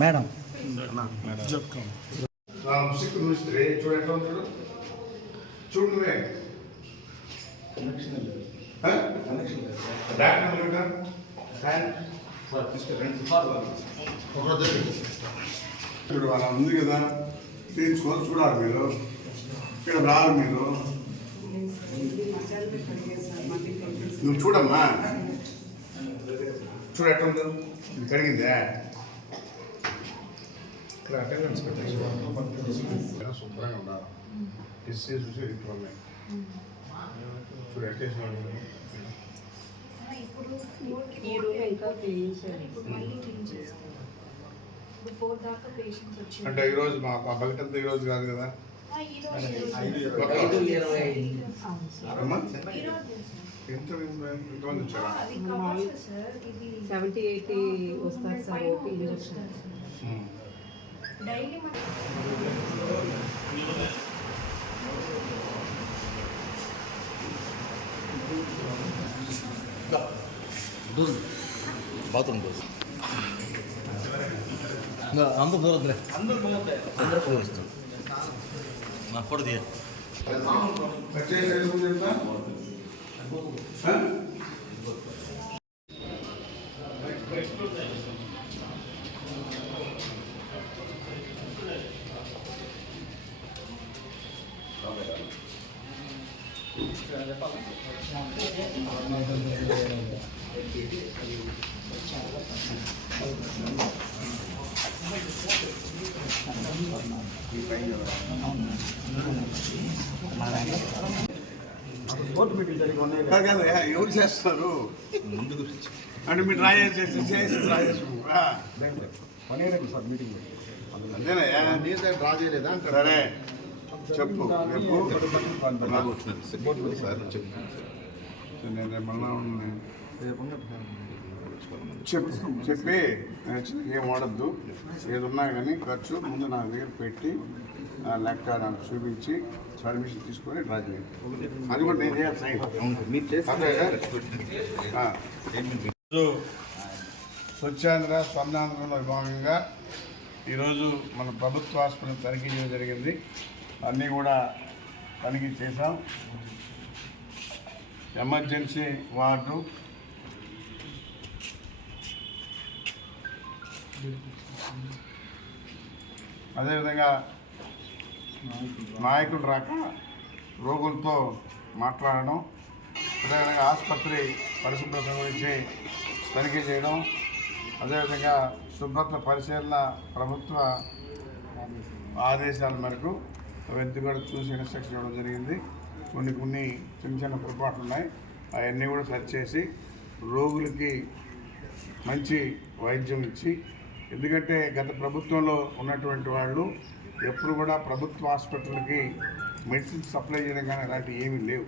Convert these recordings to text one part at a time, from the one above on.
Madam చూడవే చూడు అలా ఉంది కదా తీర్చుకొని చూడాలి మీరు ఇక్కడ రారు మీరు నువ్వు చూడమ్మా చూడ ఎట్లా ఉందో ఇది కడిగిందే ఇక్కడ అటెండెన్స్ పెట్టేసి శుభ్రంగా ఉండాలి చూసి ఇట్లా ఉన్నాయి చూడు ఎట్టేసి అంటే ఈరోజు మా బయట ఈరోజు కాదు కదా 70-80 వస్తారు sir OP injection daily bathroom dose అందరూ పోవద్దులే అందరూ పోయిస్తాం నా ఫోటో తీయ ఎవరు చేస్తారు అంటే మీరు ట్రై చేసి ట్రై చేసి డ్రా చేయలేదా సరే చెప్పు చెప్పు చెప్పి ఏం వాడద్దు ఏది ఉన్నా కానీ ఖర్చు ముందు నా దగ్గర పెట్టి లెక్క నాకు చూపించి పర్మిషన్ తీసుకొని డ్రా చేయండి అది కూడా నేను చేయాలి సైన్ స్వచ్ఛాంధ్ర స్వర్ణాంధ్రంలో భాగంగా ఈరోజు మన ప్రభుత్వ హాస్పిటల్ తనిఖీ చేయడం జరిగింది. అన్నీ కూడా తనిఖీ చేశాం. ఎమర్జెన్సీ వార్డు, అదేవిధంగా నాయకులు రాక రోగులతో మాట్లాడడం, అదేవిధంగా ఆసుపత్రి పరిశుభ్రత గురించి తనిఖీ చేయడం, అదేవిధంగా శుభ్రత పరిశీలన ప్రభుత్వ ఆదేశాల మేరకు అవన్నీ కూడా చూసి ఇన్స్ట్రక్షన్ ఇవ్వడం జరిగింది. కొన్ని చిన్న పొరపాట్లు ఉన్నాయి, అవన్నీ కూడా సరిచేసి రోగులకి మంచి వైద్యం ఇచ్చి, ఎందుకంటే గత ప్రభుత్వంలో ఉన్నటువంటి వాళ్ళు ఎప్పుడు కూడా ప్రభుత్వ హాస్పిటల్కి మెడిసిన్ సప్లై చేయడం కానీ అలాంటివి ఏమీ లేవు.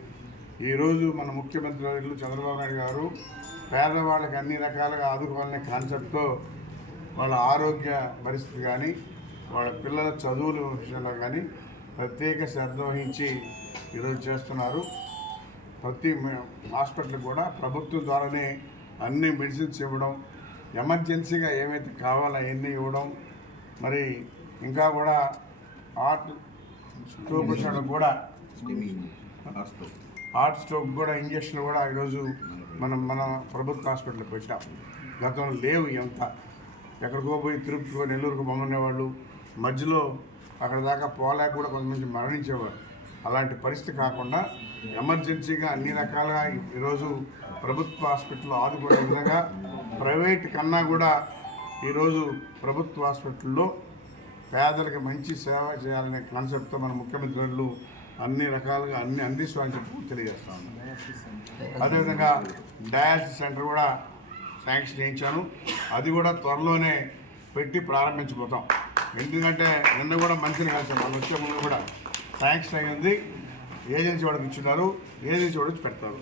ఈరోజు మన ముఖ్యమంత్రి వర్యులు చంద్రబాబు నాయుడు గారు పేదవాళ్ళకి అన్ని రకాలుగా ఆదుకోవాలనే కాన్సెప్ట్తో వాళ్ళ ఆరోగ్య పరిస్థితి కానీ వాళ్ళ పిల్లల చదువుల విషయంలో కానీ ప్రత్యేక శ్రద్ధ వహించి ఈరోజు చేస్తున్నారు. ప్రతి హాస్పిటల్ కూడా ప్రభుత్వం ద్వారానే అన్ని మెడిసిన్స్ ఇవ్వడం, ఎమర్జెన్సీగా ఏవైతే కావాలో అవన్నీ ఇవ్వడం, మరి ఇంకా కూడా హార్ట్ స్ట్రోక్ కూడా హార్ట్ స్ట్రోక్ కూడా ఇంజక్షన్లు కూడా ఈరోజు మన ప్రభుత్వ హాస్పిటల్లో పెట్టాం. గతంలో లేవు. ఎంత ఎక్కడికో పోయి తిరుపతికో నెల్లూరుకో బొమ్మనేవాళ్ళు, మధ్యలో అక్కడ దాకా పోలేక కూడా కొంతమంది మరణించేవారు. అలాంటి పరిస్థితి కాకుండా ఎమర్జెన్సీగా అన్ని రకాలుగా ఈరోజు ప్రభుత్వ హాస్పిటల్లో ఆదుకునే విధంగా ప్రైవేట్ కన్నా కూడా ఈరోజు ప్రభుత్వ హాస్పిటల్లో పేదలకు మంచి సేవ చేయాలనే కాన్సెప్ట్తో మన ముఖ్యమంత్రులు అన్ని రకాలుగా అన్ని అందిస్తామని చెప్పి తెలియజేస్తాను. అదేవిధంగా డయాలసిస్ సెంటర్ కూడా శాంక్షన్ చేయించాను. అది కూడా త్వరలోనే పెట్టి ప్రారంభించబోతాం. ఎందుకంటే నిన్న కూడా మంచిని కలిసాం, మన వచ్చే ముందు కూడా శాంక్షన్ అయ్యింది. ఏజెన్సీ వాడికి ఇచ్చినారు, ఏజెన్సీ వాడికి పెడతారు.